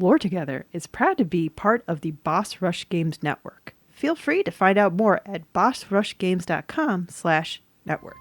Lore Together is proud to be part of the Boss Rush Games Network. Feel free to find out more at bossrushgames.com/network.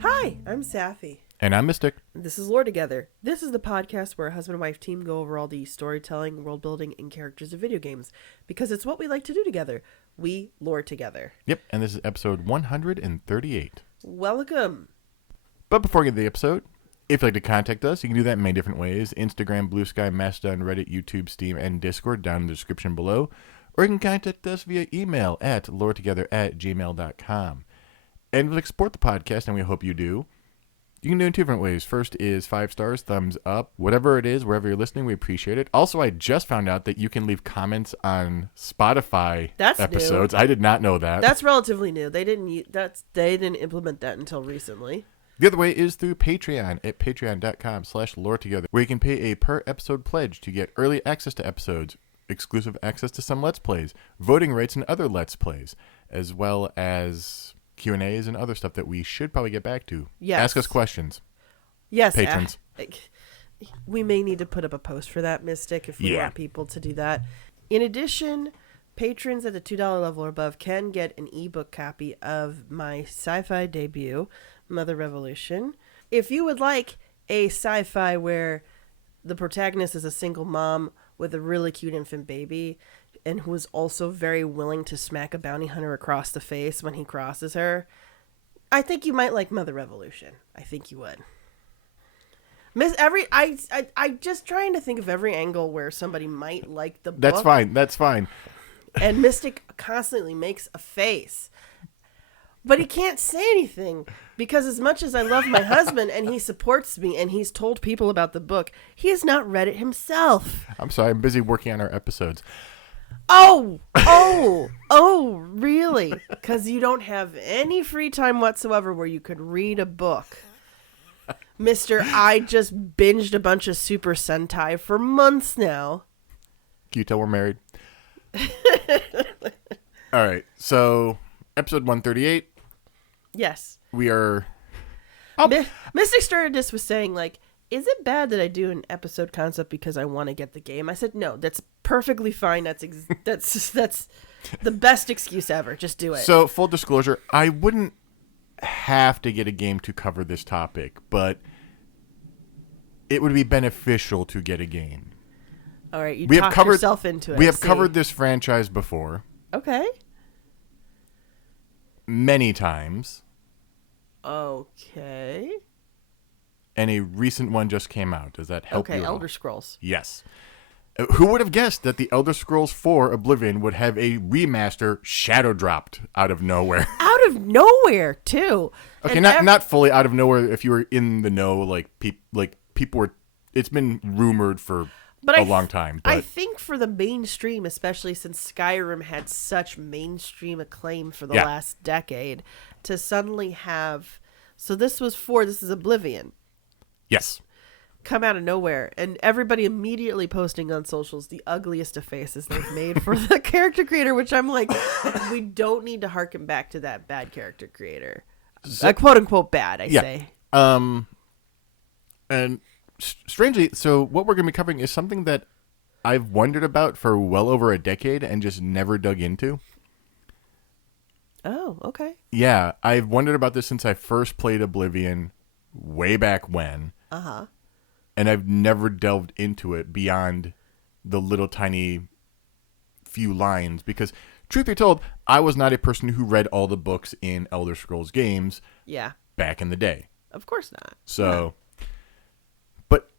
Hi, I'm Safi. And I'm Mystic. This is Lore Together. This is the podcast where a husband and wife team go over all the storytelling, world building, and characters of video games. Because it's what we like to do together. We lore together. Yep, and this is episode 138. Welcome. But before we get to the episode, if you'd like to contact us, you can do that in many different ways. Instagram, Blue Sky, Mastodon, Reddit, YouTube, Steam, and Discord down in the description below. Or you can contact us via email at loretogether@gmail.com. And if you'd like to support the podcast, and we hope you do, you can do it in two different ways. First is 5 stars, thumbs up, whatever it is, wherever you're listening, we appreciate it. Also, I just found out that you can leave comments on Spotify episodes. New. I did not know that. That's relatively new. They didn't implement that until recently. The other way is through Patreon at patreon.com/loretogether, where you can pay a per episode pledge to get early access to episodes, exclusive access to some Let's Plays, voting rights in other Let's Plays, as well as Q&As and other stuff that we should probably get back to. Yes. Ask us questions. Yes. Patrons. We may need to put up a post for that, Mystic, if we want people to do that. In addition, patrons at the $2 level or above can get an ebook copy of my sci-fi debut, Mother Revolution. If you would like a sci-fi where the protagonist is a single mom with a really cute infant baby, and who is also very willing to smack a bounty hunter across the face when he crosses her, I think you might like Mother Revolution. I think you would. I just trying to think of every angle where somebody might like the book. That's fine. And Mystic constantly makes a face. But he can't say anything because as much as I love my husband and he supports me and he's told people about the book, he has not read it himself. I'm sorry, I'm busy working on our episodes. Oh, really? Because you don't have any free time whatsoever where you could read a book. Mister, I just binged a bunch of Super Sentai for months now. Can you tell we're married? All right, so episode 138. Yes. We are... Mystic started this with saying, like, is it bad that I do an episode concept because I want to get the game? I said, no, that's perfectly fine. That's the best excuse ever. Just do it. So, full disclosure, I wouldn't have to get a game to cover this topic, but it would be beneficial to get a game. All right, you talked yourself into it. We have covered this franchise before. Okay. Many times. Okay. And a recent one just came out. Does that help you? Okay, Elder Scrolls. Yes. Who would have guessed that the Elder Scrolls 4 Oblivion would have a remaster shadow dropped out of nowhere? Out of nowhere, too. Okay, not fully out of nowhere. If you were in the know, like people were. It's been rumored for a long time. But I think for the mainstream, especially since Skyrim had such mainstream acclaim for the last decade, to suddenly have. So this is Oblivion. Yes. Come out of nowhere, and everybody immediately posting on socials the ugliest of faces they've made for the character creator, which I'm like, we don't need to harken back to that bad character creator. Quote unquote bad, I say. And strangely, so what we're going to be covering is something that I've wondered about for well over a decade and just never dug into. Oh, okay. Yeah, I've wondered about this since I first played Oblivion way back when. Uh-huh. And I've never delved into it beyond the little tiny few lines because, truth be told, I was not a person who read all the books in Elder Scrolls games back in the day. Of course not. So, but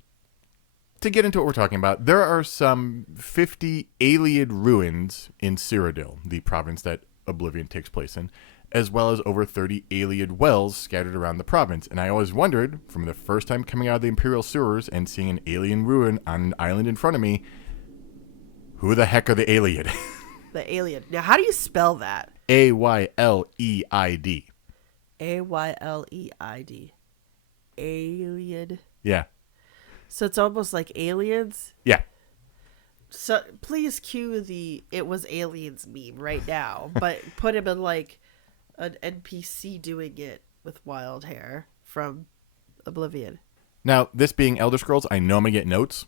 to get into what we're talking about, there are some 50 Ayleid ruins in Cyrodil, the province that Oblivion takes place in, as well as over 30 Ayleid wells scattered around the province. And I always wondered, from the first time coming out of the Imperial sewers and seeing an alien ruin on an island in front of me, who the heck are the Ayleid? The Ayleid. Now, how do you spell that? Ayleid. Ayleid. Ayleid. Yeah. So it's almost like aliens? Yeah. So please cue the "it was aliens" meme right now, but put him in like an NPC doing it with wild hair from Oblivion. Now, this being Elder Scrolls, I know I'm going to get notes.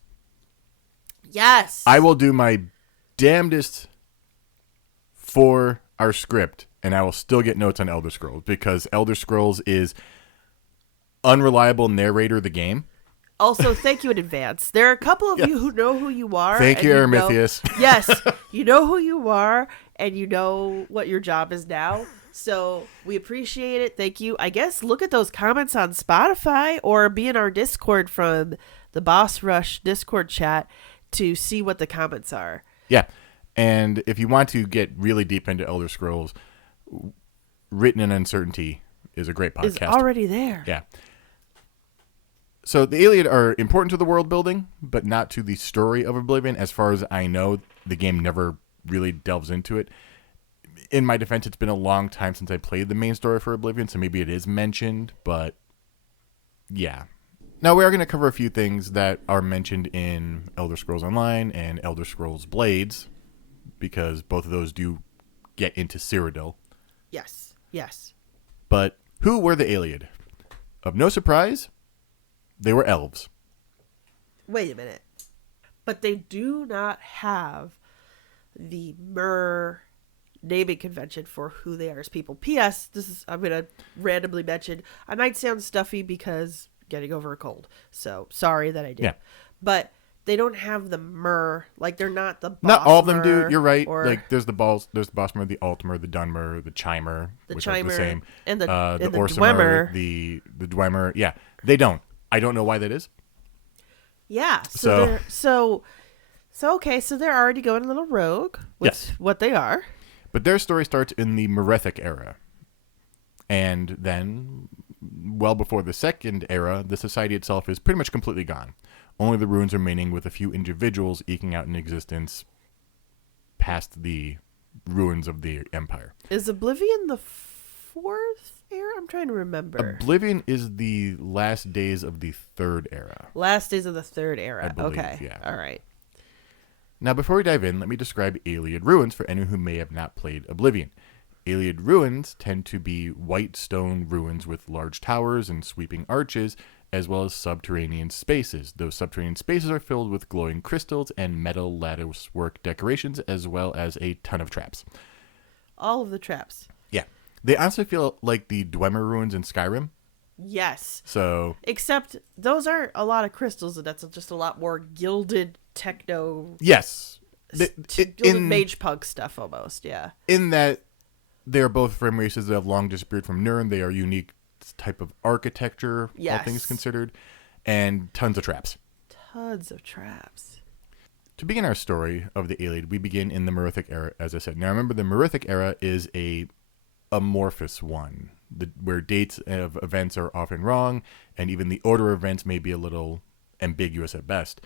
Yes. I will do my damnedest for our script, and I will still get notes on Elder Scrolls, because Elder Scrolls is unreliable narrator of the game. Also, thank you in advance. There are a couple of you who know who you are. Thank you, Aramithius. Yes, you know who you are, and you know what your job is now. So we appreciate it. Thank you. I guess look at those comments on Spotify or be in our Discord from the Boss Rush Discord chat to see what the comments are. Yeah. And if you want to get really deep into Elder Scrolls, Written in Uncertainty is a great podcast. Is already there. Yeah. So the Ayleid are important to the world building, but not to the story of Oblivion. As far as I know, the game never really delves into it. In my defense, it's been a long time since I played the main story for Oblivion, so maybe it is mentioned, but yeah. Now, we are going to cover a few things that are mentioned in Elder Scrolls Online and Elder Scrolls Blades, because both of those do get into Cyrodil. Yes. Yes. But who were the Ayleid? Of no surprise, they were elves. Wait a minute. But they do not have the Mer naming convention for who they are as people. P.S. I'm going to randomly mention, I might sound stuffy because getting over a cold. So sorry that I did. Yeah. But they don't have the Mer, like they're not the boss. Not all of them do. Mer, You're right. or Like there's the Bossmer, the Altmer, the Dunmer, the Chimer, which are the same. And the Orsimer, Dwemer. the Dwemer. Yeah, they don't. I don't know why that is. Yeah. So Okay, so they're already going a little rogue with Yes. what they are. But their story starts in the Merethic era. And then, well before the Second Era, the society itself is pretty much completely gone. Only the ruins remaining, with a few individuals eking out an existence past the ruins of the Empire. Is Oblivion the fourth era? I'm trying to remember. Oblivion is the last days of the Third Era. Last days of the Third Era. I believe, okay. yeah. All right. Now, before we dive in, let me describe Ayleid ruins for anyone who may have not played Oblivion. Ayleid ruins tend to be white stone ruins with large towers and sweeping arches, as well as subterranean spaces. Those subterranean spaces are filled with glowing crystals and metal latticework decorations, as well as a ton of traps. All of the traps. Yeah. They honestly feel like the Dwemer ruins in Skyrim. Yes. So, Except those aren't a lot of crystals, and that's just a lot more gilded techno. yes. Gilded mage punk stuff almost, yeah. In that they are both from races that have long disappeared from Nirn. They are unique type of architecture, all things considered, and tons of traps. Tons of traps. To begin our story of the Ayleid, we begin in the Merethic era, as I said. Now, remember, the Merethic era is a amorphous one, where dates of events are often wrong, and even the order of events may be a little ambiguous at best.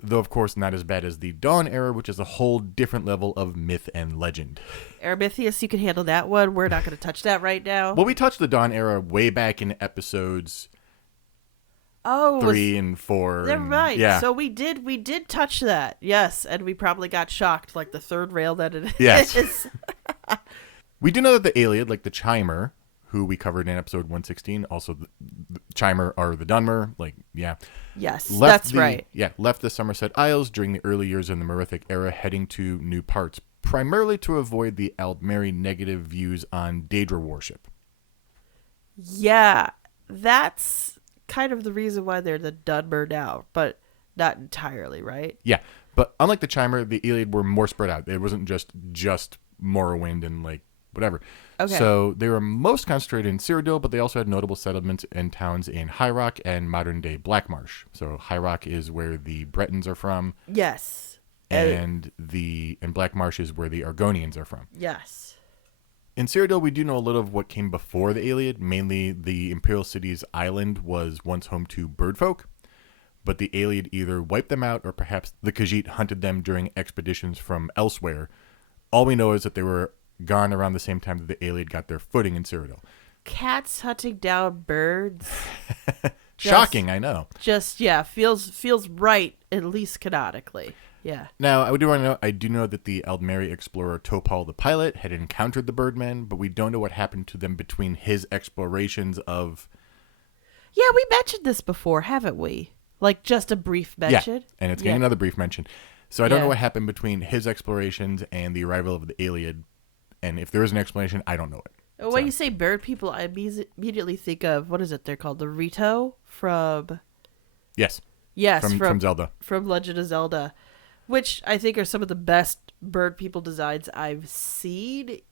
Though, of course, not as bad as the Dawn era, which is a whole different level of myth and legend. Aramithius, you can handle that one. We're not going to touch that right now. Well, we touched the Dawn era way back in episodes 3 and 4. Never mind. Yeah. So we did touch that. Yes, and we probably got shocked, like the third rail that it Yes. is. We do know that the Ayleid, like the Chimer, who we covered in episode 116, also the Chimer are the Dunmer, Yes, that's right. Yeah, left the Somerset Isles during the early years in the Merethic era, heading to new parts, primarily to avoid the Aldmeri negative views on Daedra worship. Yeah, that's kind of the reason why they're the Dunmer now, but not entirely, right? Yeah, but unlike the Chimer, the Ayleid were more spread out. It wasn't just Morrowind and whatever. Okay. So they were most concentrated in Cyrodil, but they also had notable settlements and towns in High Rock and modern-day Blackmarsh. So High Rock is where the Bretons are from. Yes. And Blackmarsh is where the Argonians are from. Yes. In Cyrodil, we do know a little of what came before the Ayleid. Mainly, the Imperial City's island was once home to birdfolk, but the Ayleid either wiped them out or perhaps the Khajiit hunted them during expeditions from elsewhere. All we know is that they were gone around the same time that the Ayleid got their footing in Cyrodil. Cats hunting down birds. Shocking, I know. Feels right, at least canonically. Yeah. Now, I do know that the Aldmeri explorer Topal the pilot had encountered the Birdmen, but we don't know what happened to them between his explorations of... Yeah, we mentioned this before, haven't we? Like, just a brief mention? Yeah, and it's getting another brief mention. So I don't know Yeah. what happened between his explorations and the arrival of the Ayleid, and if there is an explanation, I don't know it. When you say bird people, I immediately think of, what is it they're called? The Rito from... Yes. Yes, From Zelda. From Legend of Zelda, which I think are some of the best bird people designs I've seen.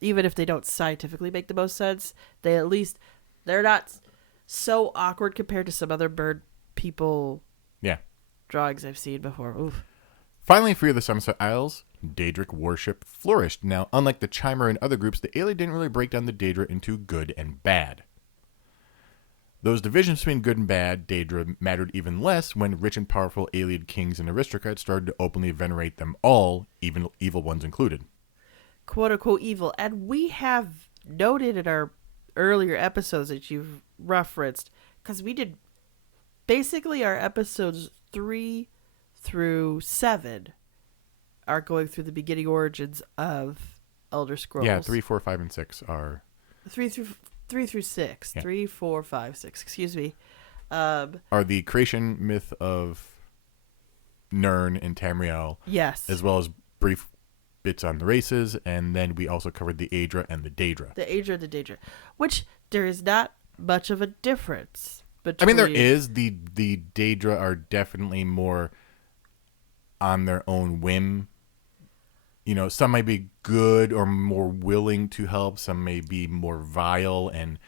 Even if they don't scientifically make the most sense, they're not so awkward compared to some other bird people drawings I've seen before. Oof. Finally, free of the Sunset Isles, Daedric worship flourished. Now, unlike the Chimer and other groups, the Ayleid didn't really break down the Daedra into good and bad. Those divisions between good and bad Daedra mattered even less when rich and powerful Ayleid kings and aristocrats started to openly venerate them all, even evil ones included. Quote-unquote evil. And we have noted in our earlier episodes that you've referenced, because we did basically our episodes 3 through 7 are going through the beginning origins of Elder Scrolls. Yeah, 3, 4, 5, and 6 are... 3 through 6. Yeah. 3, 4, 5, 6. Excuse me. Are the creation myth of Nirn and Tamriel. Yes. As well as brief bits on the races, and then we also covered the Aedra and the Daedra. The Aedra and the Daedra. Which there is not much of a difference between... I mean, there is. The Daedra are definitely more on their own whim. You know, some may be good or more willing to help. Some may be more vile and,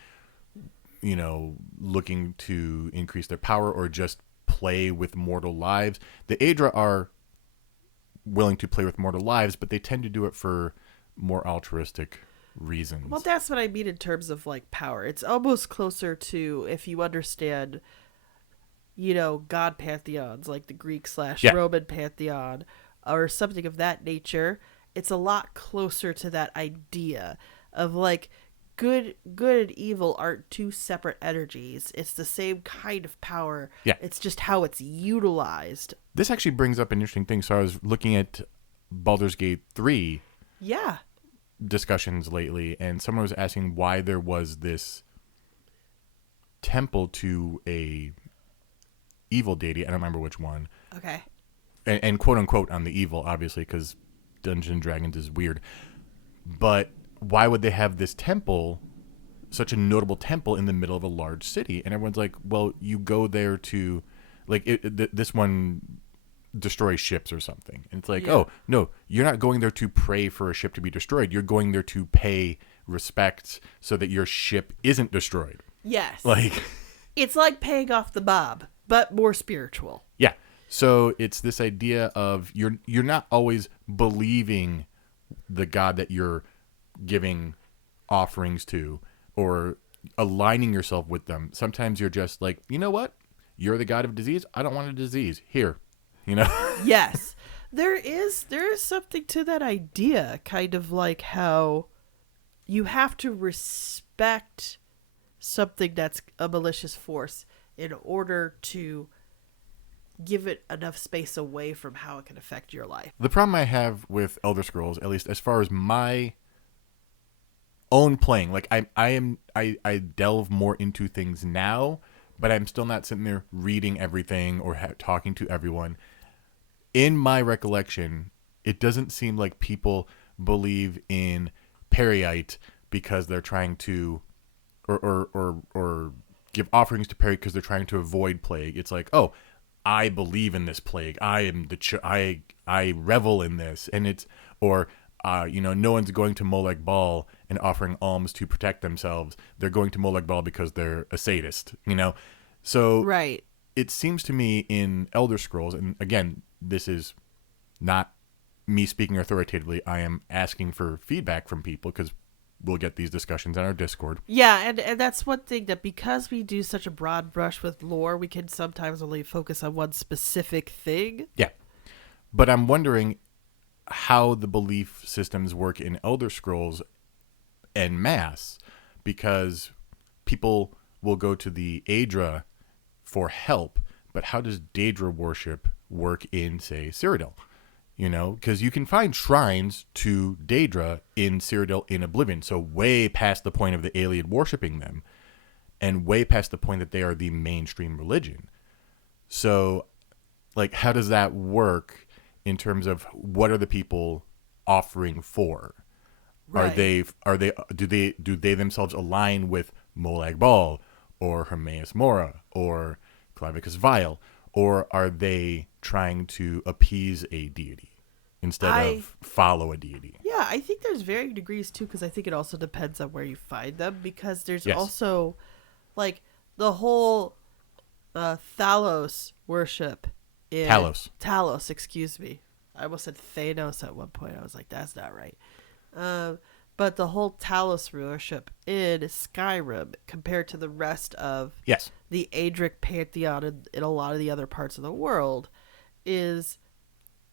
you know, looking to increase their power or just play with mortal lives. The Aedra are willing to play with mortal lives, but they tend to do it for more altruistic reasons. Well, that's what I mean in terms of, like, power. It's almost closer to, if you understand, you know, god pantheons, like the Greek/Roman pantheon, or something of that nature. It's a lot closer to that idea of, like, good and evil aren't two separate energies. It's the same kind of power. Yeah. It's just how it's utilized. This actually brings up an interesting thing. So I was looking at Baldur's Gate 3 discussions lately, and someone was asking why there was this temple to a evil deity. I don't remember which one. Okay. And quote unquote on the evil, obviously, because Dungeons and Dragons is weird. But why would they have this temple, such a notable temple, in the middle of a large city? And everyone's like, well, you go there to, like, this one destroys ships or something. And it's like, oh, no, you're not going there to pray for a ship to be destroyed. You're going there to pay respect so that your ship isn't destroyed. Yes. Like, it's like paying off the mob, but more spiritual. Yeah. So it's this idea of you're not always believing the God that you're giving offerings to or aligning yourself with them. Sometimes you're just like, you know what? You're the God of disease. I don't want a disease. Here. You know? Yes. There is something to that idea, kind of like how you have to respect something that's a malicious force in order to give it enough space away from how it can affect your life. The problem I have with Elder Scrolls, at least as far as my own playing, like I delve more into things now, but I'm still not sitting there reading everything or talking to everyone. In my recollection, it doesn't seem like people believe in Periite because they're trying to, or give offerings to Peri because they're trying to avoid plague. It's like, oh, I believe in this plague. I am I revel in this, and it's no one's going to Molag Bal and offering alms to protect themselves. They're going to Molag Bal because they're a sadist. So right. It seems to me in Elder Scrolls, and again, this is not me speaking authoritatively. I am asking for feedback from people because we'll get these discussions on our Discord. Yeah, and that's one thing that because we do such a broad brush with lore, we can sometimes only focus on one specific thing. Yeah. But I'm wondering how the belief systems work in Elder Scrolls en masse, because people will go to the Aedra for help, but how does Daedra worship work in, say, Cyrodil. Because you can find shrines to Daedra in Cyrodil in Oblivion, so way past the point of the Ayleid worshipping them, and way past the point that they are the mainstream religion. So, like, how does that work in terms of what are the people offering for? Right. Do they themselves align with Molag Bal or Hermaeus Mora or Clavicus Vile, or are they trying to appease a deity instead of follow a deity? Yeah, I think there's varying degrees too, because I think it also depends on where you find them, because there's also like the whole Talos worship. Talos, excuse me. I almost said Thanos at one point. I was like, that's not right. But the whole Talos worship in Skyrim compared to the rest of the Adric pantheon in a lot of the other parts of the world is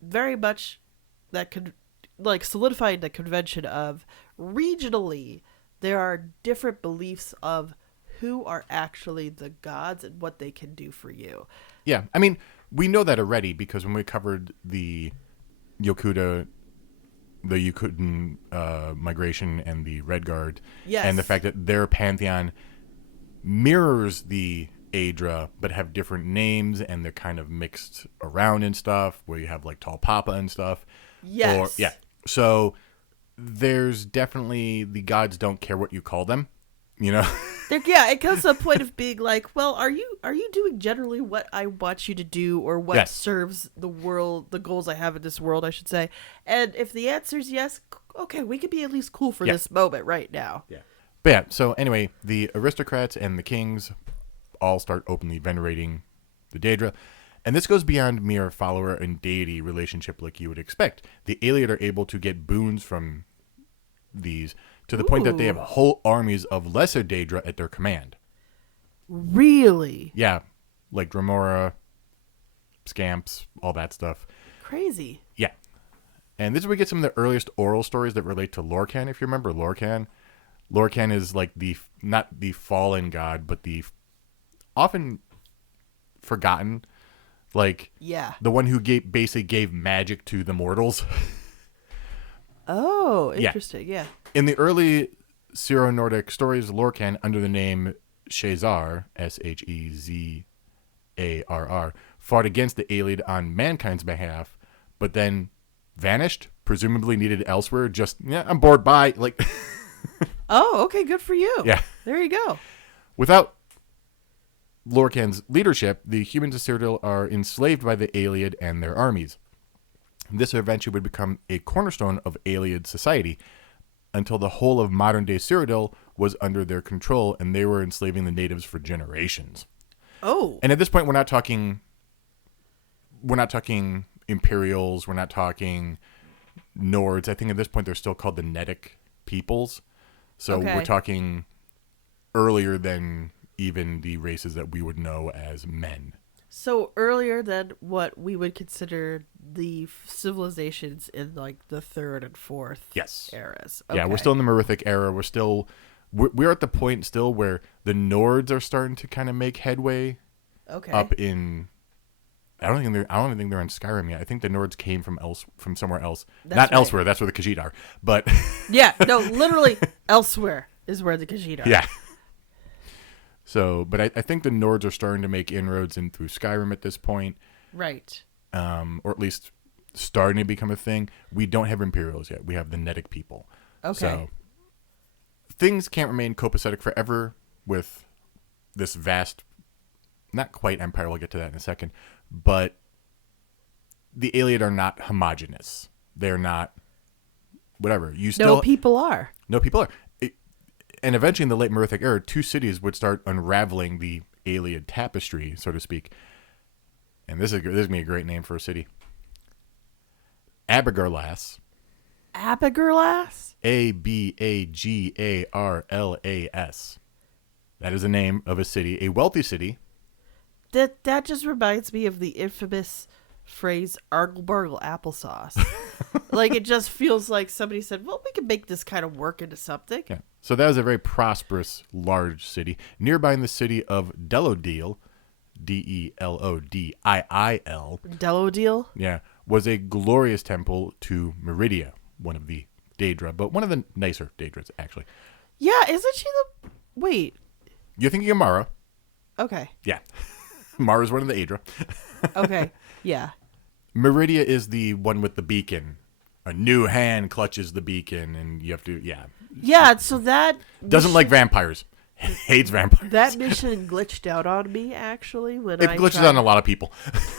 very much that could like solidifying the convention of regionally there are different beliefs of who are actually the gods and what they can do for you. Yeah, I mean, we know that already because when we covered the Yokuda, the Yokudan migration and the Redguard, and the fact that their pantheon mirrors the Aedra but have different names and they're kind of mixed around and stuff, where you have like Tall Papa and stuff. Yes. So there's definitely the gods don't care what you call them, It comes to a point of being like, well, are you doing generally what I want you to do, or what serves the world, the goals I have in this world, I should say. And if the answer is yes, okay, we could be at least cool for this moment right now. Yeah. But yeah, so anyway, the aristocrats and the kings all start openly venerating the Daedra. And this goes beyond mere follower and deity relationship like you would expect. The Ayleid are able to get boons from these to the point that they have whole armies of lesser Daedra at their command. Really? Yeah. Like Dremora, Scamps, all that stuff. Crazy. Yeah. And this is where we get some of the earliest oral stories that relate to Lorcan, if you remember Lorcan. Lorcan is like not the fallen god, but the often forgotten, like the one who basically gave magic to the mortals. Oh, interesting. Yeah. In the early Syro-Nordic stories, Lorcan, under the name Shezar, Shezarr, fought against the Ayleid on mankind's behalf, but then vanished, presumably needed elsewhere. Just, I'm bored, bye. Like, oh, okay, good for you. Yeah. There you go. Without Lorcan's leadership, the humans of Cyrodil are enslaved by the Ayleid and their armies. This eventually would become a cornerstone of Ayleid society until the whole of modern-day Cyrodil was under their control, and they were enslaving the natives for generations. Oh. And at this point, we're not talking Imperials, we're not talking Nords. I think at this point they're still called the Nedic peoples. So we're talking earlier than even the races that we would know as men. So earlier than what we would consider the civilizations in like the third and fourth eras. Okay. Yeah, we're still in the Merithic era. We're at the point still where the Nords are starting to kind of make headway. Okay. Up in, I don't even think they're in Skyrim yet. I think the Nords came from somewhere else. Not elsewhere. That's where the Khajiit are. But yeah, no, literally elsewhere is where the Khajiit are. Yeah. So, but I think the Nords are starting to make inroads in through Skyrim at this point. Right. Or at least starting to become a thing. We don't have Imperials yet. We have the Nedic people. Okay. So things can't remain copacetic forever with this vast, not quite empire. We'll get to that in a second. But the Ayleid are not homogenous. They're not whatever. No people are. And eventually in the late Merithic era, two cities would start unraveling the Ayleid tapestry, so to speak. And this is going to be a great name for a city. Abagarlas. Abagarlas? Abagarlas. That is the name of a city, a wealthy city. That just reminds me of the infamous phrase "argle-bargle applesauce." Like, it just feels like somebody said, well, we can make this kind of work into something. Yeah. So that was a very prosperous, large city. Nearby in the city of Delodil, Delodiil, Delodil? yeah, was a glorious temple to Meridia, one of the Daedra, but one of the nicer Daedras, actually. Yeah, isn't she the... Wait. You're thinking of Mara. Okay. Yeah. Mara's one of the Aedra. Okay. Yeah. Meridia is the one with the beacon. A new hand clutches the beacon, and you have to, yeah. Yeah, so that... Doesn't like vampires. Hates vampires. That mission glitched out on me, actually, when It glitches on a lot of people.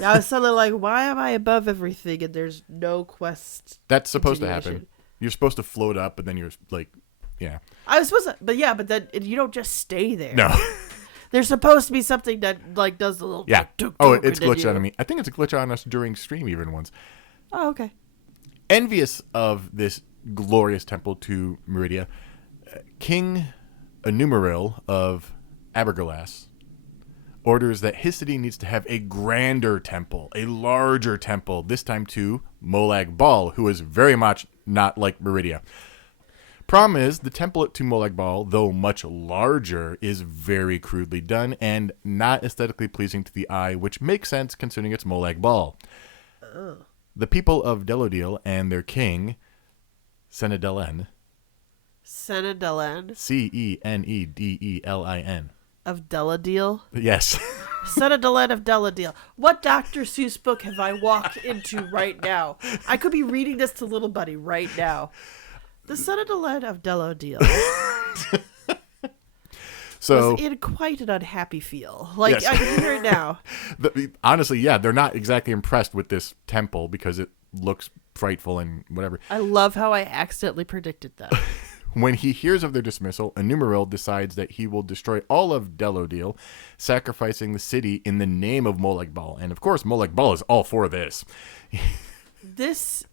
I was suddenly like, why am I above everything and there's no quest? That's supposed to happen. You're supposed to float up, but then you're like, yeah. I was supposed to, but then you don't just stay there. No. There's supposed to be something that like does the little yeah. It's glitched on me. I think it's a glitch on us during stream even once. Oh, okay. Envious of this glorious temple to Meridia, King Anumeril of Abergalas orders that his city needs to have a grander temple, a larger temple, this time to Molag Bal, who is very much not like Meridia. Problem is, the temple to Molag Bal, though much larger, is very crudely done and not aesthetically pleasing to the eye, which makes sense considering it's Molag Bal. The people of Delodil and their king, Cenedelen, Cenedelen. Cenedelin. Of Delodil? Yes. Cenedelen of Delodil. What Dr. Seuss book have I walked into right now? I could be reading this to little buddy right now. The Cenedelen of Delodil. So was in quite an unhappy feel. Like, yes. I can hear it now. Honestly, yeah, they're not exactly impressed with this temple because it looks frightful and whatever. I love how I accidentally predicted that. When he hears of their dismissal, Anumeril decides that he will destroy all of Delodil, sacrificing the city in the name of Molag Bal. And of course, Molag Bal is all for this. This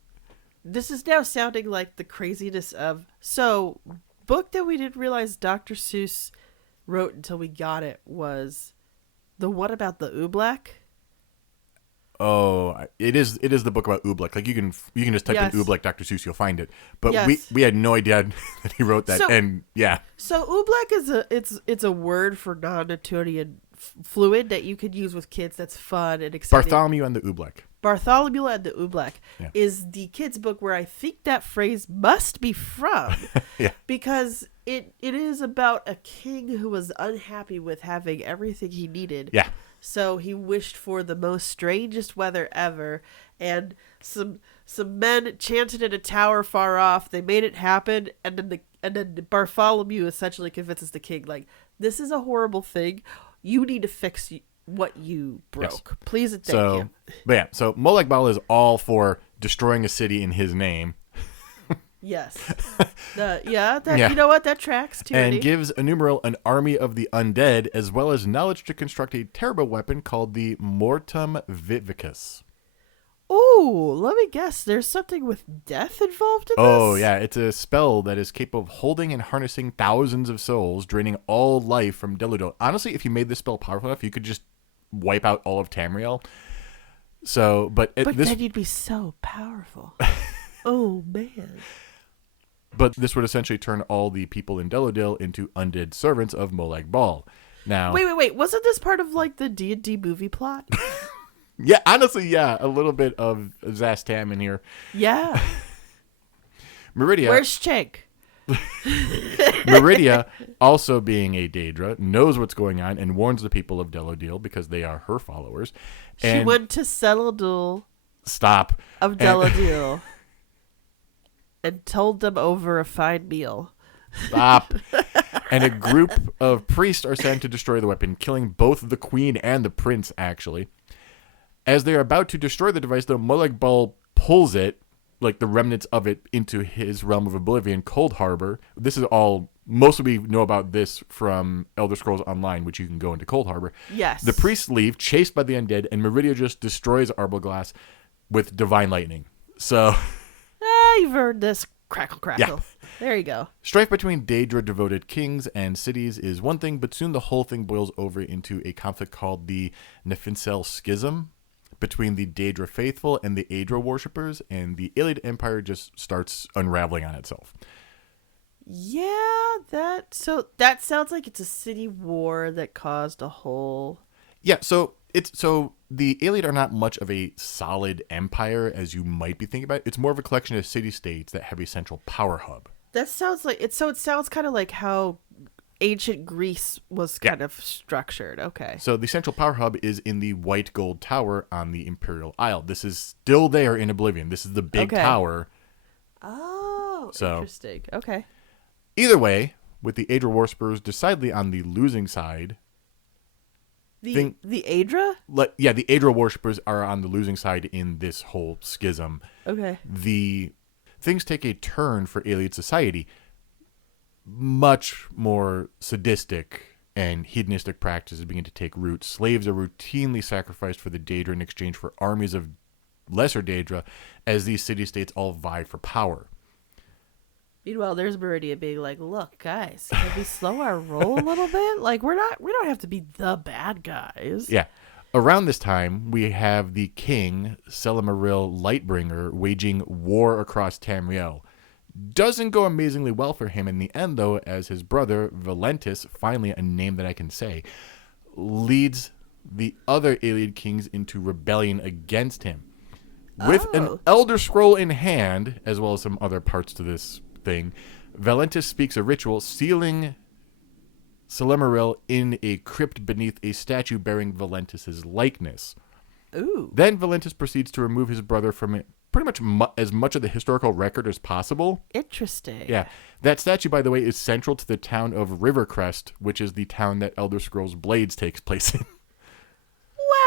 is now sounding like the craziness of... So, book that we didn't realize Dr. Seuss wrote until we got it was the one about the Oobleck. Oh, it is the book about Oobleck. Like you can just type in Oobleck Dr. Seuss, you'll find it. But yes. we had no idea that he wrote that. And yeah. So Oobleck is it's a word for non-Newtonian fluid that you could use with kids. That's fun and exciting. Bartholomew and the Oobleck. Bartholomew and the Oobleck is the kids' book where I think that phrase must be from. Yeah. Because it is about a king who was unhappy with having everything he needed. Yeah. So he wished for the most strangest weather ever, and some men chanted in a tower far off. They made it happen, and then Bartholomew essentially convinces the king, like, this is a horrible thing. You need to fix what you broke. Yes. Please and thank you. But yeah, so Molag Bal is all for destroying a city in his name. Yes. You know what? That tracks too. And gives Anumeril an army of the undead, as well as knowledge to construct a terrible weapon called the Mortum Vitvicus. Oh, let me guess. There's something with death involved in this? Oh, yeah. It's a spell that is capable of holding and harnessing thousands of souls, draining all life from Delodil. Honestly, if you made this spell powerful enough, you could just wipe out all of Tamriel. So, but then you'd be so powerful. Oh, man. But this would essentially turn all the people in Delodil into undead servants of Molag Bal. Now, wait. Wasn't this part of like the D&D movie plot? Yeah, honestly, yeah. A little bit of Zastam in here. Yeah. Meridia. Where's Chink? Meridia, also being a Daedra, knows what's going on and warns the people of Delodil because they are her followers. She went to Celodil. Stop. Of Delodil. And told them over a fine meal. Stop. And a group of priests are sent to destroy the weapon, killing both the queen and the prince, actually. As they are about to destroy the device, though, Molag Bal pulls it, like the remnants of it, into his realm of Oblivion, Cold Harbor. This is all... Most of we know about this from Elder Scrolls Online, which you can go into Cold Harbor. Yes. The priests leave, chased by the undead, and Meridia just destroys Arbogast with divine lightning. So... you've heard this. Crackle. Yeah. There you go. Strife between Daedra-devoted kings and cities is one thing, but soon the whole thing boils over into a conflict called the Nefincel Schism between the Daedra faithful and the Aedra worshippers, and the Ayleid Empire just starts unraveling on itself. Yeah, that sounds like it's a city war that caused a whole... Yeah, so the Ayleid are not much of a solid empire as you might be thinking about. It's more of a collection of city-states that have a central power hub. That sounds like it. So it sounds kind of like how ancient Greece was kind of structured. Okay. So the central power hub is in the white gold tower on the Imperial Isle. This is still there in Oblivion. This is the big tower. Oh, interesting. Okay. Either way, with the Aedra worshippers decidedly on the losing side. The Aedra? Yeah, the Aedra worshippers are on the losing side in this whole schism. Okay. The things take a turn for Ayleid society. Much more sadistic and hedonistic practices begin to take root. Slaves are routinely sacrificed for the Daedra in exchange for armies of lesser Daedra as these city-states all vie for power. Meanwhile, there's Meridia being like, look, guys, can we slow our roll a little bit? Like, we don't have to be the bad guys. Yeah. Around this time, we have the king, Cyrodil Lightbringer, waging war across Tamriel. Doesn't go amazingly well for him in the end, though, as his brother, Valentis, finally a name that I can say, leads the other Ayleid kings into rebellion against him. With an Elder Scroll in hand, as well as some other parts to this thing, Valentis speaks a ritual sealing Cyrodil in a crypt beneath a statue bearing Valentis' likeness. Ooh. Then Valentis proceeds to remove his brother from it. Pretty much as much of the historical record as possible. Interesting. Yeah. That statue, by the way, is central to the town of Rivercrest, which is the town that Elder Scrolls Blades takes place in.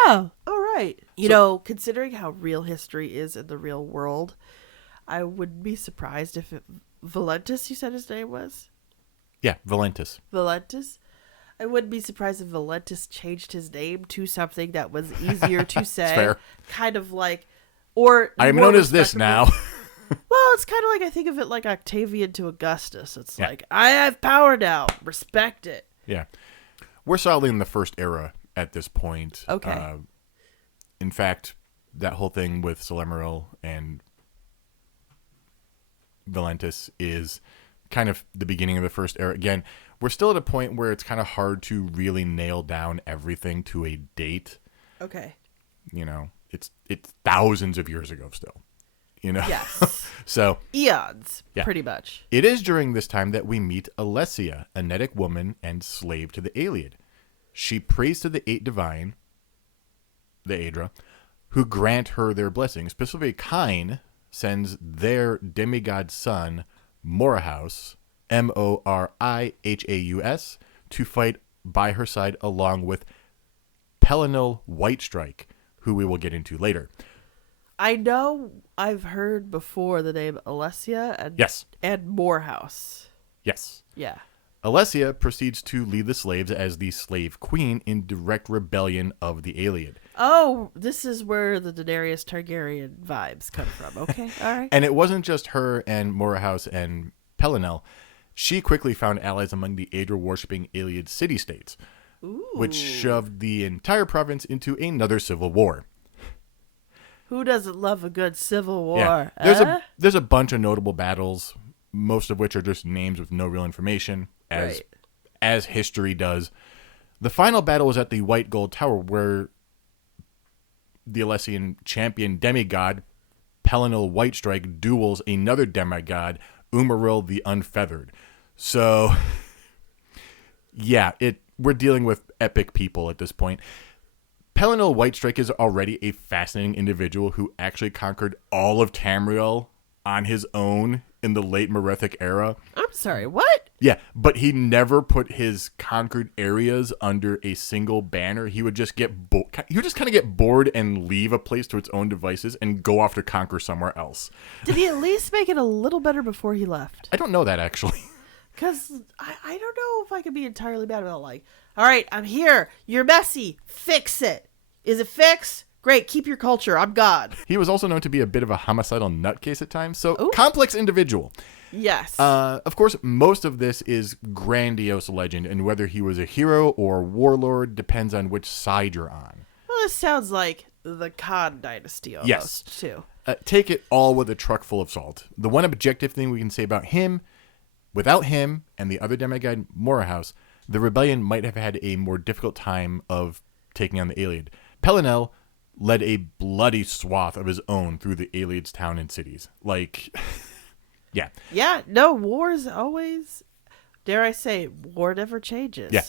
Wow. All right. You know, considering how real history is in the real world, I wouldn't be surprised if Valentis, you said his name was? Yeah, Valentis. Valentis? I wouldn't be surprised if Valentis changed his name to something that was easier to say. Fair. Kind of like... Or I'm known as this now. Well, it's kind of like, I think of it like Octavian to Augustus. It's like, I have power now. Respect it. Yeah. We're solidly in the first era at this point. Okay. In fact, that whole thing with Cyrodil and Valentis is kind of the beginning of the first era. Again, we're still at a point where it's kind of hard to really nail down everything to a date. Okay. You know, it's thousands of years ago still. You know? Yes. So eons, pretty much. It is during this time that we meet Alessia, a Nedic woman and slave to the Ayleid. She prays to the Eight Divine, the Aedra, who grant her their blessings. Specifically, Kain sends their demigod son, Morihaus, Morihaus, to fight by her side along with Pelinal Whitestrike, who we will get into later. I know I've heard before the name Alessia and Morehouse. Yes. Yeah. Alessia proceeds to lead the slaves as the slave queen in direct rebellion of the Ayleid. Oh, this is where the Daenerys Targaryen vibes come from. Okay, all right. And it wasn't just her and Morihaus and Pelinal. She quickly found allies among the Aedra-worshipping Ayleid city-states, which shoved the entire province into another civil war. Who doesn't love a good civil war? Yeah. There's a bunch of notable battles, most of which are just names with no real information, as history does. The final battle was at the White Gold Tower, where the Alessian champion demigod Pelinal Whitestrike duels another demigod, Umaril the Unfeathered. So, yeah, we're dealing with epic people at this point. Pelinal Whitestrike is already a fascinating individual who actually conquered all of Tamriel on his own in the late Merethic era. I'm sorry, what? Yeah, but he never put his conquered areas under a single banner. He would just kind of get bored and leave a place to its own devices and go off to conquer somewhere else. Did he at least make it a little better before he left? I don't know that, actually. Because I don't know if I could be entirely bad about, like, all right, I'm here. You're messy. Fix it. Is it fixed? Great. Keep your culture. I'm God. He was also known to be a bit of a homicidal nutcase at times. So, complex individual. Yes. Of course, most of this is grandiose legend, and whether he was a hero or warlord depends on which side you're on. Well, this sounds like the Khan dynasty almost, too. Take it all with a truck full of salt. The one objective thing we can say about him, without him and the other demigod, Morihaus, the rebellion might have had a more difficult time of taking on the Ayleid. Pelinel led a bloody swath of his own through the Ayleid's town and cities. Like, yeah. Yeah, no, wars always, dare I say, war never changes. Yeah.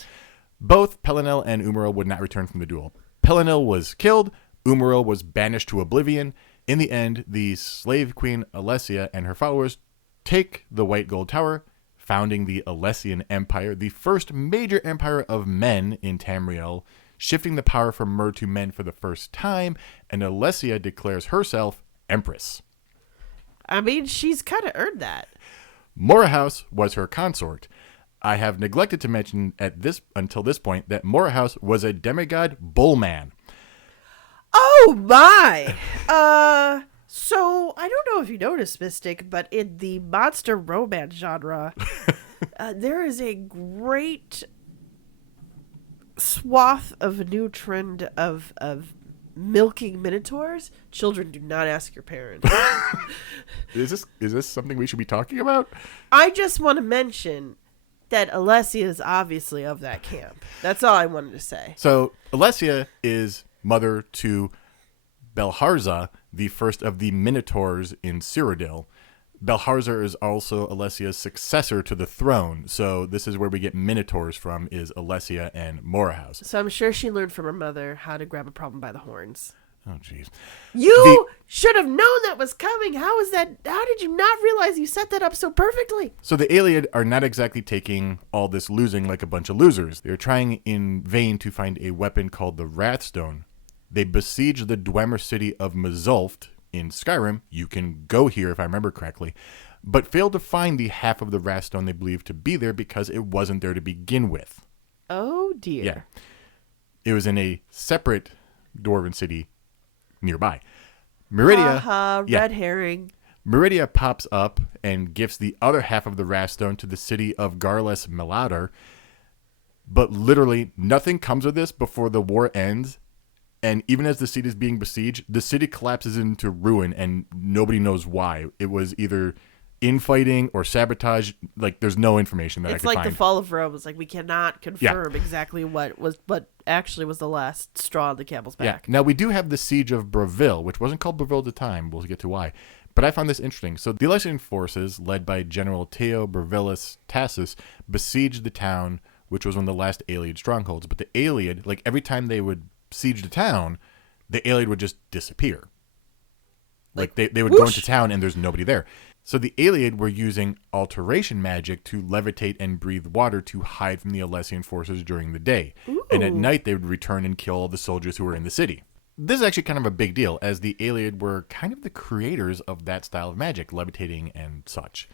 Both Pelinel and Umaril would not return from the duel. Pelinel was killed. Umaril was banished to Oblivion. In the end, the slave queen Alessia and her followers take the White Gold Tower, founding the Alessian Empire, the first major empire of men in Tamriel, shifting the power from mer to men for the first time, and Alessia declares herself Empress. I mean, she's kind of earned that. Morahouse was her consort. I have neglected to mention until this point that Morahouse was a demigod bullman. Oh my! So I don't know if you noticed, Mystic, but in the monster romance genre, there is a great swath of a new trend of milking minotaurs. Children, do not ask your parents. Is this something we should be talking about? I just want to mention that Alessia is obviously of that camp. That's all I wanted to say. So Alessia is mother to Belharza, the first of the Minotaurs in Cyrodil. Belharza is also Alessia's successor to the throne, so this is where we get Minotaurs from, is Alessia and Morahouse. So I'm sure she learned from her mother how to grab a problem by the horns. Oh, jeez. You should have known that was coming. How did you not realize you set that up so perfectly? So the Ayleid are not exactly taking all this losing like a bunch of losers. They're trying in vain to find a weapon called the Wrathstone. They besiege the Dwemer city of Mazulft in Skyrim. You can go here if I remember correctly, but failed to find the half of the Wrathstone they believed to be there because it wasn't there to begin with. Oh dear. Yeah. It was in a separate dwarven city nearby. Meridia, red herring. Meridia pops up and gifts the other half of the Wrathstone to the city of Garles Meladar, but literally nothing comes of this before the war ends. And even as the city is being besieged, the city collapses into ruin, and nobody knows why. It was either infighting or sabotage. Like, there's no information that I could find. It's like the fall of Rome. It's like we cannot confirm exactly what actually was the last straw on the camel's back. Yeah. Now, we do have the siege of Breville, which wasn't called Breville at the time. We'll get to why. But I found this interesting. So the Alessian forces, led by General Teo Brevillus Tassus, besieged the town, which was one of the last Ayleid strongholds. But the Ayleid, like every time they would siege the town, the Ayleid would just disappear. Like they would go into town and there's nobody there. So the Ayleid were using alteration magic to levitate and breathe water to hide from the Alessian forces during the day. Ooh. And at night they would return and kill all the soldiers who were in the city. This is actually kind of a big deal, as the Ayleid were kind of the creators of that style of magic, levitating and such.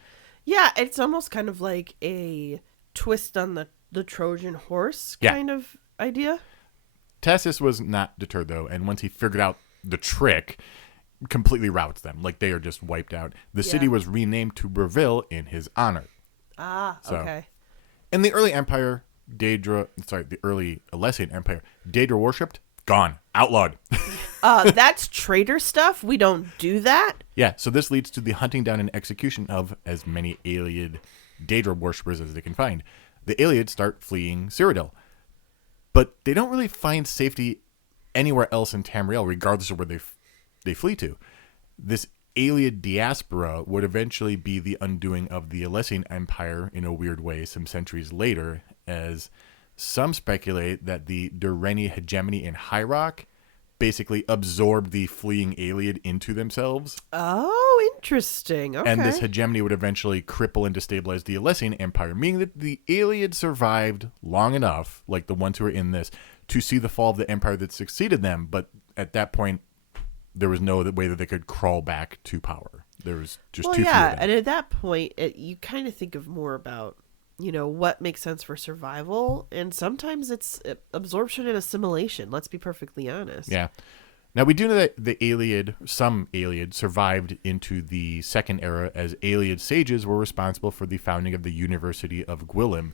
Yeah, it's almost kind of like a twist on the Trojan horse kind of idea. Tassus was not deterred, though, and once he figured out the trick, completely routs them. Like, they are just wiped out. The city was renamed to Breville in his honor. Okay. In the early empire, the early Alessian Empire, Daedra worshipped, gone, outlawed. That's traitor stuff. We don't do that. Yeah, so this leads to the hunting down and execution of as many Ayleid Daedra worshippers as they can find. The Ayleid start fleeing Cyrodil. But they don't really find safety anywhere else in Tamriel, regardless of where they flee to. This Ayleid diaspora would eventually be the undoing of the Alessian Empire in a weird way some centuries later, as some speculate that the Durrani hegemony in High Rock basically absorbed the fleeing Ayleid into themselves. Oh, interesting. Okay. And this hegemony would eventually cripple and destabilize the Alessian Empire, meaning that the Ayleid survived long enough, like the ones who were in this, to see the fall of the empire that succeeded them. But at that point, there was no way that they could crawl back to power. There was just too few of them. And at that point, you kind of think of more about, what makes sense for survival. And sometimes it's absorption and assimilation. Let's be perfectly honest. Yeah. Now, we do know that some Ayleid survived into the Second Era, as Ayleid sages were responsible for the founding of the University of Gwilym,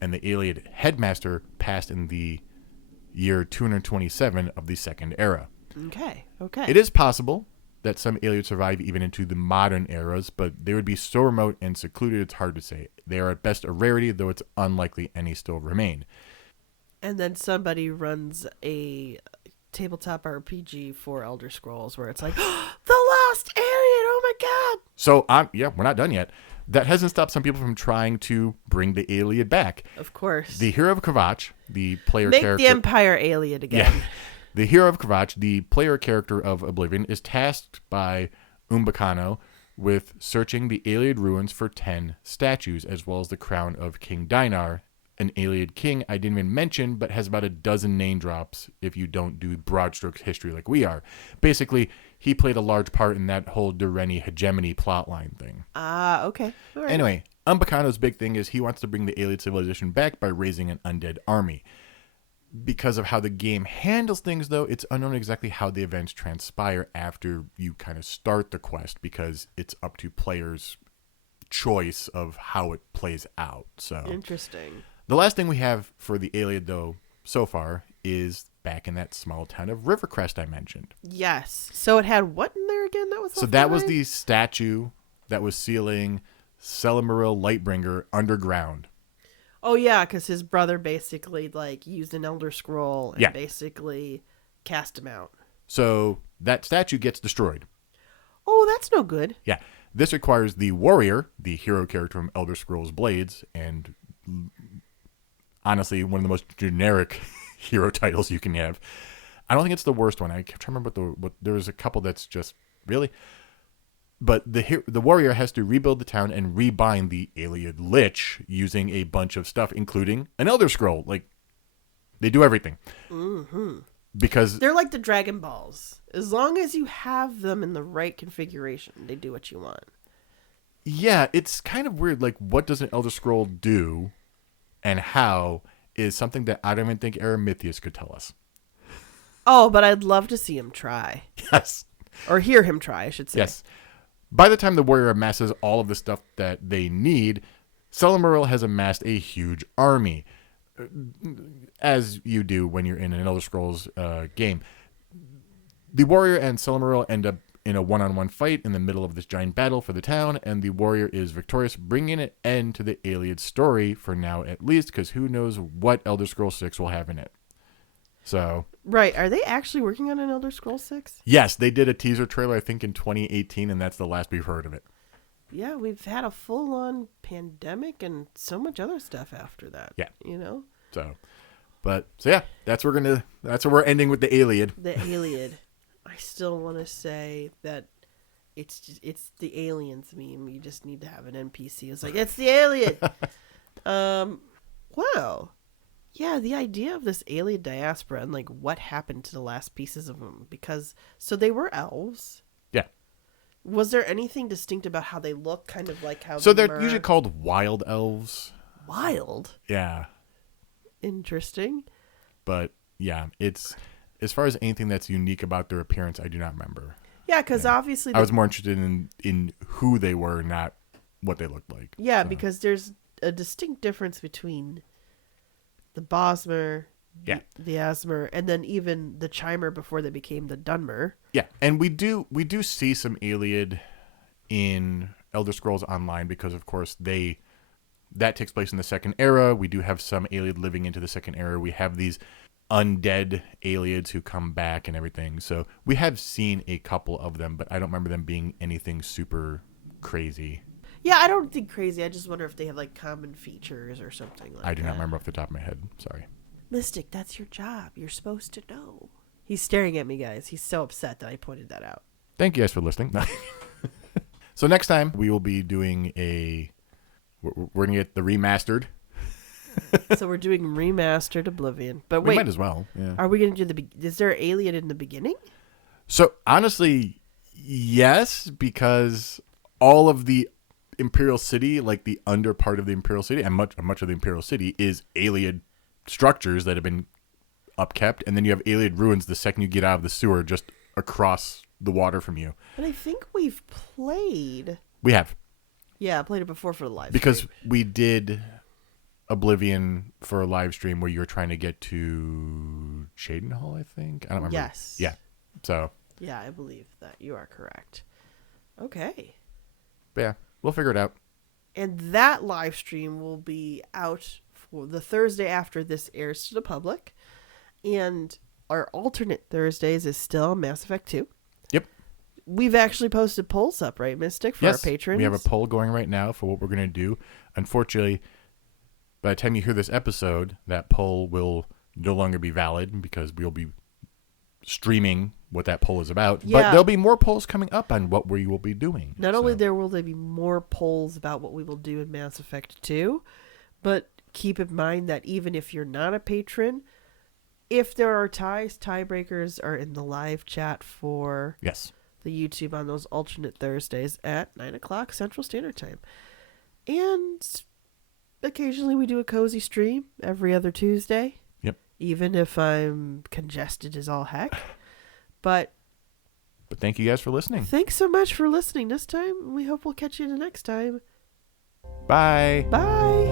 and the Ayleid headmaster passed in the year 227 of the Second Era. Okay. It is possible that some Ayleid survive even into the modern eras, but they would be so remote and secluded it's hard to say. They are at best a rarity, though it's unlikely any still remain. And then somebody runs a tabletop RPG for Elder Scrolls where it's like, the last alien, oh my god! So, we're not done yet. That hasn't stopped some people from trying to bring the Ayleid back. Of course. The hero of Kvatch, the player Make character... the Empire Ayleid again. Yeah. The hero of Kvatch, the player character of Oblivion, is tasked by Umbacano with searching the Ayleid ruins for 10 statues, as well as the crown of King Dinar, an Ayleid king I didn't even mention, but has about a dozen name drops if you don't do broad strokes history like we are. Basically, he played a large part in that whole Durrani hegemony plotline thing. Ah, okay. All right. Anyway, Umbacano's big thing is he wants to bring the Ayleid civilization back by raising an undead army. Because of how the game handles things, though, it's unknown exactly how the events transpire after you kind of start the quest, because it's up to players' choice of how it plays out. So Interesting. the last thing we have for the Ayleid, though, so far, is back in that small town of Rivercrest I mentioned. Yes. So it had what in there again? That was the statue that was sealing Celemaril Lightbringer underground. Oh yeah, because his brother basically like used an Elder Scroll and Yeah. basically cast him out. So that statue gets destroyed. Oh, that's no good. Yeah. This requires the warrior, the hero character from Elder Scrolls Blades, and honestly, one of the most generic hero titles you can have. I don't think it's the worst one. I can't remember what there's a couple that's just really. But the warrior has to rebuild the town and rebind the Ayleid Lich using a bunch of stuff, including an Elder Scroll. Like, they do everything. Mm-hmm. Because they're like the Dragon Balls. As long as you have them in the right configuration, they do what you want. Yeah, it's kind of weird. Like, what does an Elder Scroll do and how is something that I don't even think Aramithius could tell us. Oh, but I'd love to see him try. Yes. Or hear him try, I should say. Yes. By the time the warrior amasses all of the stuff that they need, Celemaril has amassed a huge army, as you do when you're in an Elder Scrolls game. The warrior and Celemaril end up in a one-on-one fight in the middle of this giant battle for the town, and the warrior is victorious, bringing an end to the Ayleid story, for now at least, because who knows what Elder Scrolls 6 will have in it. So... Right. Are they actually working on an Elder Scrolls 6? Yes, they did a teaser trailer, I think, in 2018, and that's the last we've heard of it. Yeah, we've had a full-on pandemic and so much other stuff after that. Yeah. You know? So yeah, that's where we're ending with the Ayleid. The Ayleid. I still want to say that it's the aliens meme. You just need to have an NPC. It's like, it's the Ayleid. Wow. Yeah, the idea of this Ayleid diaspora and like what happened to the last pieces of them, because so they were elves. Yeah. Was there anything distinct about how they look? Kind of like how. So they're usually called wild elves. Wild. Yeah. Interesting. But yeah, it's as far as anything that's unique about their appearance, I do not remember. Yeah, because obviously I was more interested in who they were, not what they looked like. Yeah, so. Because there's a distinct difference between the Bosmer, the Asmer, and then even the Chimer before they became the Dunmer. Yeah, and we do see some Ayleid in Elder Scrolls Online because, of course, that takes place in the Second Era. We do have some Ayleid living into the Second Era. We have these undead Ayleids who come back and everything. So we have seen a couple of them, but I don't remember them being anything super crazy. Yeah, I don't think crazy. I just wonder if they have like common features or something like that. I do not remember off the top of my head. Sorry. Mystic, that's your job. You're supposed to know. He's staring at me, guys. He's so upset that I pointed that out. Thank you guys for listening. So next time we will be doing we're going to get the remastered. So we're doing remastered Oblivion. But wait. We might as well. Yeah. Are we going to do is there Ayleid in the beginning? So honestly, yes, because all of the Imperial City, like the under part of the Imperial City, and much of the Imperial City is Ayleid structures that have been upkept, and then you have Ayleid ruins the second you get out of the sewer, just across the water from you. But I think we've played. We have. Yeah, I played it before for the live because stream. We did Oblivion for a live stream where you were trying to get to Shadenhall, I think. I don't remember. Yes. Yeah. So. Yeah, I believe that you are correct. Okay. But yeah, we'll figure it out. And that live stream will be out for the Thursday after this airs to the public. And our alternate Thursdays is still Mass Effect 2. Yep. We've actually posted polls up, right, Mystic, for our patrons? We have a poll going right now for what we're going to do. Unfortunately, by the time you hear this episode, that poll will no longer be valid because we'll be streaming what that poll is about. Yeah. But there'll be more polls coming up on what we will be doing. Not only will there be more polls about what we will do in Mass Effect 2, but keep in mind that even if you're not a patron, if there are tiebreakers are in the live chat for the YouTube on those alternate Thursdays at 9 o'clock Central Standard Time. And occasionally we do a cozy stream every other Tuesday. Yep. Even if I'm congested as all heck. But thank you guys for listening. Thanks so much for listening this time. We hope we'll catch you the next time. Bye. Bye.